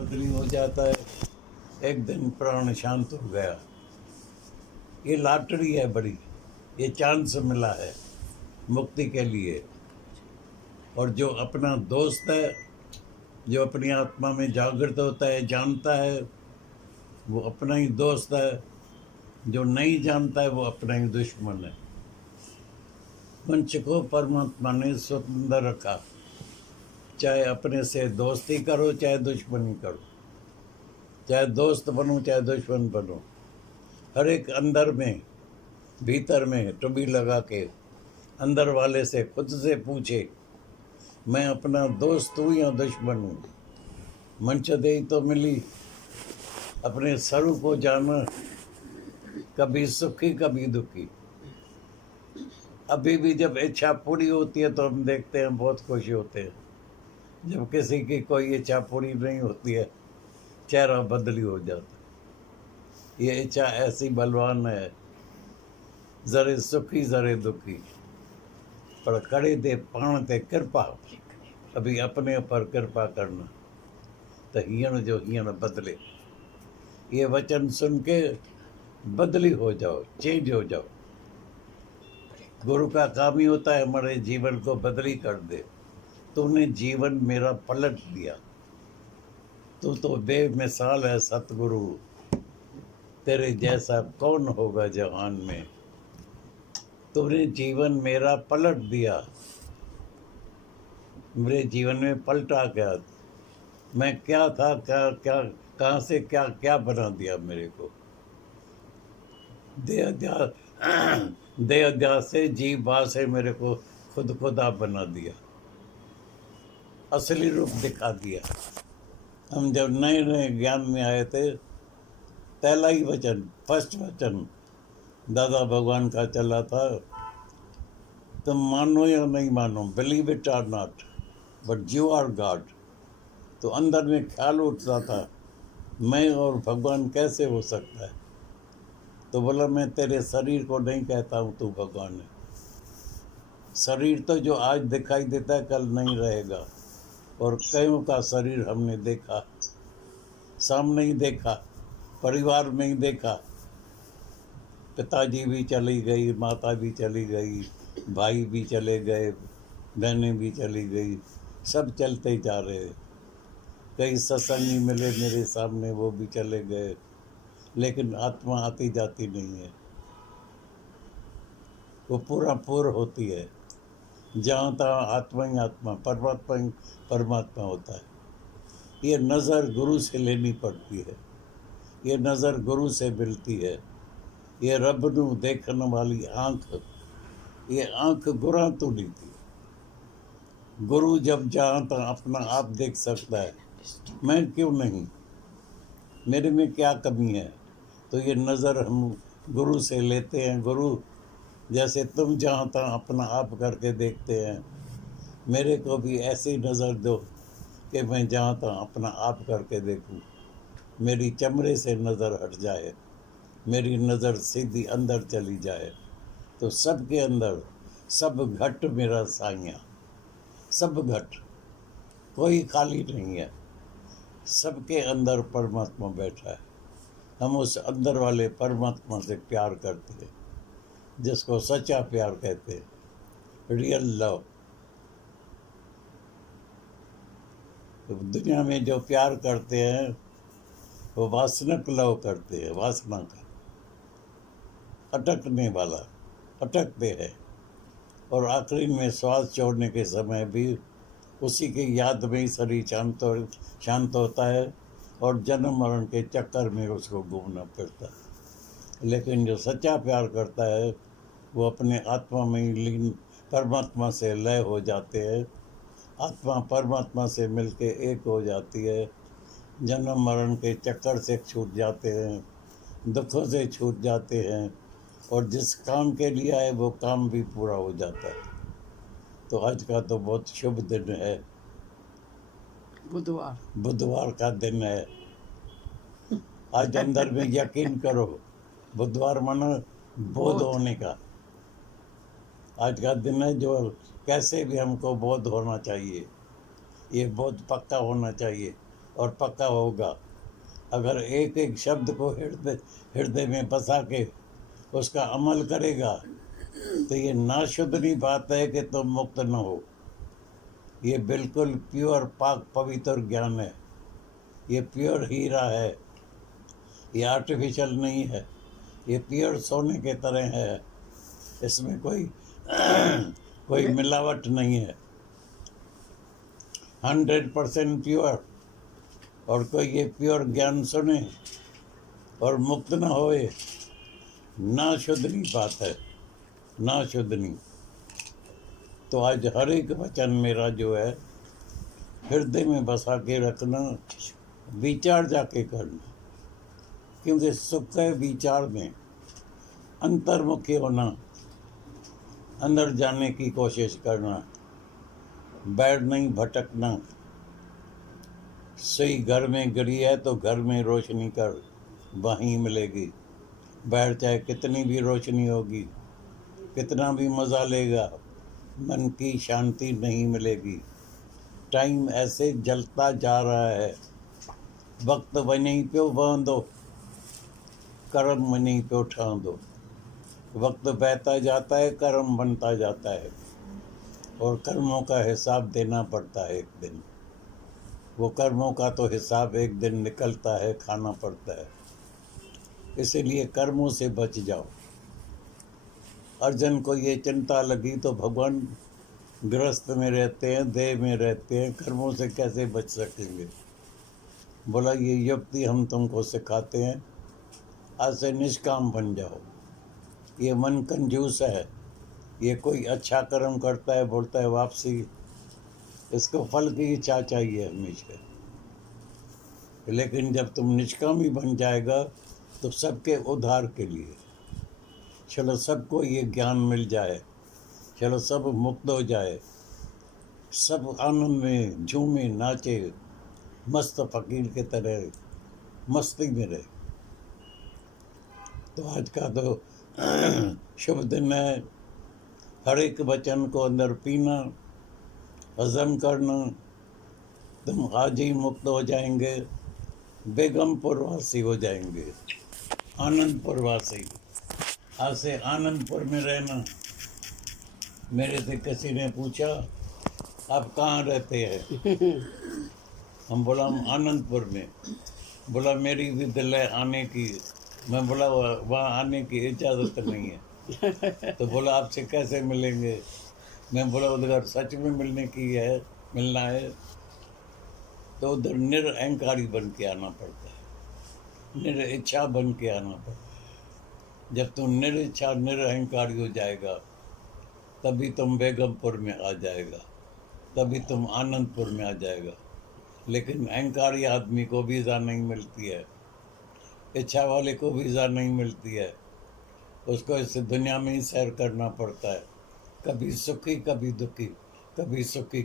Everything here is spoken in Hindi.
बदली हो जाता है, एक दिन प्राण शांत हो गया। ये लॉटरी है बड़ी, ये चांस मिला है मुक्ति के लिए। और जो अपना दोस्त है, जो अपनी आत्मा में जागृत होता है, जानता है, वो अपना ही दोस्त है। जो नहीं जानता है वो अपना ही दुश्मन है। मनुष्य को परमात्मा ने स्वतंत्र रखा, चाहे अपने से दोस्ती करो चाहे दुश्मनी करो, चाहे दोस्त बनो चाहे दुश्मन बनो। हर एक अंदर में, भीतर में टुबी लगा के अंदर वाले से खुद से पूछे, मैं अपना दोस्त हूँ या दुश्मन हूँ। मंच दे तो मिली, अपने स्वरूप को जाना, कभी सुखी कभी दुखी। अभी भी जब इच्छा पूरी होती है तो हम देखते हैं बहुत खुशी होते हैं। जब किसी की कोई इच्छा पूरी नहीं होती है, चेहरा बदली हो जाता है। ये इच्छा ऐसी बलवान है, जरे सुखी जरे दुखी, पर करे दे पाण ते कृपा। अभी अपने ऊपर कृपा करना, तो हीअण जो हीअण बदले। ये वचन सुन के बदली हो जाओ, चेंज हो जाओ। गुरु का काम ही होता है हमारे जीवन को बदली कर दे। तूने जीवन मेरा पलट दिया, तू तो बेमिसाल है सतगुरु, तेरे जैसा कौन होगा जहान में। तूने जीवन मेरा पलट दिया, मेरे जीवन में पलटा क्या। मैं क्या था, क्या क्या, कहाँ से क्या क्या बना दिया मेरे को। देह अध्यास देह अध्यास से जीव भाव से मेरे को खुद खुदा बना दिया, असली रूप दिखा दिया। हम जब नए नए ज्ञान में आए थे, पहला ही वचन, फर्स्ट वचन दादा भगवान का चला था, तुम मानो या नहीं मानो, believe it or not, but you are God. तो अंदर में ख्याल उठता था, मैं और भगवान कैसे हो सकता है। तो बोला, मैं तेरे शरीर को नहीं कहता हूँ तू भगवान है। शरीर तो जो आज दिखाई देता है कल नहीं रहेगा। और कईयों का शरीर हमने देखा, सामने ही देखा, परिवार में ही देखा। पिताजी भी चली गई, माता भी चली गई, भाई भी चले गए, बहनें भी चली गई, सब चलते जा रहे। कई सत्संगी मिले मेरे सामने, वो भी चले गए, लेकिन आत्मा आती जाती नहीं है। वो पूरा पूर्ण होती है। जहाँ तहाँ आत्मा ही आत्मा, परमात्मा ही परमात्मा होता है। ये नज़र गुरु से लेनी पड़ती है, ये नज़र गुरु से मिलती है। ये रब नू देखने वाली आँख, ये आँख गुरां तो नहीं थी। गुरु जब जहाँ तक अपना आप देख सकता है, मैं क्यों नहीं, मेरे में क्या कमी है। तो ये नज़र हम गुरु से लेते हैं। गुरु जैसे तुम जहाँ तक अपना आप करके देखते हैं, मेरे को भी ऐसी नज़र दो कि मैं जहाँ तक अपना आप करके देखूं, मेरी चमड़े से नज़र हट जाए, मेरी नज़र सीधी अंदर चली जाए। तो सबके अंदर सब घट मेरा साइया, सब घट, कोई खाली नहीं है। सबके अंदर परमात्मा बैठा है। हम उस अंदर वाले परमात्मा से प्यार करते हैं, जिसको सच्चा प्यार कहते हैं, रियल लव। तो दुनिया में जो प्यार करते हैं वो वासनक लव करते हैं, वासना का, अटकने वाला, अटकते हैं। और आखिरी में श्वास छोड़ने के समय भी उसी की याद में ही शरीर शांत होता है, और जन्म मरण के चक्कर में उसको घूमना पड़ता है। लेकिन जो सच्चा प्यार करता है वो अपने आत्मा में ही लीन, परमात्मा से लय हो जाते हैं। आत्मा परमात्मा से मिलके एक हो जाती है, जन्म मरण के चक्कर से छूट जाते हैं, दुखों से छूट जाते हैं, और जिस काम के लिए आए वो काम भी पूरा हो जाता है। तो आज का तो बहुत शुभ दिन है, बुधवार का दिन है। आज अंदर में यकीन करो, बुधवार माना बोध होने का। आज का दिन है जो कैसे भी हमको बोध होना चाहिए, ये बोध पक्का होना चाहिए। और पक्का होगा। अगर एक एक शब्द को हृदय हृदय में बसा के उसका अमल करेगा तो ये नाशुद्धनी बात है कि तुम मुक्त न हो। ये बिल्कुल प्योर पाक पवित्र ज्ञान है, ये प्योर हीरा है, ये आर्टिफिशियल नहीं है, ये प्योर सोने के तरह है। इसमें कोई कोई मिलावट नहीं है, 100% प्योर। और कोई ये प्योर ज्ञान सुने और मुक्त न होए, ना शुद्धनी बात है, ना शुद्धनी। तो आज हर एक वचन मेरा जो है हृदय में बसा के रखना, विचार जाके करना, क्योंकि सुख है विचार में। अंतर्मुखी होना, अंदर जाने की कोशिश करना, बैठ नहीं भटकना। सुई घर में गिरी है तो घर में रोशनी कर, वहीं मिलेगी। बैठ चाहे कितनी भी रोशनी होगी, कितना भी मज़ा लेगा, मन की शांति नहीं मिलेगी। टाइम ऐसे जलता जा रहा है, वक्त वहीं पे बांधो, कर्म वहीं पे उठा दो। वक्त बहता जाता है, कर्म बनता जाता है, और कर्मों का हिसाब देना पड़ता है एक दिन। वो कर्मों का तो हिसाब एक दिन निकलता है, खाना पड़ता है। इसीलिए कर्मों से बच जाओ। अर्जुन को ये चिंता लगी तो भगवान गृहस्थ में रहते हैं, देह में रहते हैं, कर्मों से कैसे बच सकेंगे। बोला ये युक्ति हम तुमको सिखाते हैं, आज से निष्काम बन जाओ। ये मन कंजूस है, ये कोई अच्छा कर्म करता है बोलता है वापसी, इसको फल की इच्छा चाहिए हमेशा। लेकिन जब तुम निष्कामी बन जाएगा तो सबके उद्धार के लिए, चलो सबको ये ज्ञान मिल जाए, चलो सब मुक्त हो जाए, सब आनंद में झूमे नाचे, मस्त फकीर के तरह मस्ती में रहे। तो आज का तो शुभ दिन है। हर एक वचन को अंदर पीना, हजम करना, तुम आज ही मुक्त हो जाएंगे, बेगमपुर वासी हो जाएंगे, आनंदपुर वासी। आज से आनंदपुर में रहना। मेरे से किसी ने पूछा आप कहाँ रहते हैं, हम बोला हम आनंदपुर में। बोला मेरी विद्यालय आने की, मैं बोला वहाँ आने की इजाज़त नहीं है। तो बोला आपसे कैसे मिलेंगे, मैं बोला उधर सच में मिलना है तो उधर निरअहंकारी बन के आना पड़ता है, निरिच्छा बन के आना पड़ता है। जब तुम निरिच्छा निरअहंकारी हो जाएगा तभी तुम बेगमपुर में आ जाएगा, तभी तुम आनंदपुर में आ जाएगा। लेकिन अहंकारी आदमी को वीज़ा नहीं मिलती है, इच्छा वाले को वीज़ा नहीं मिलती है, उसको इस दुनिया में ही सैर करना पड़ता है, कभी सुखी कभी दुखी, कभी सुखी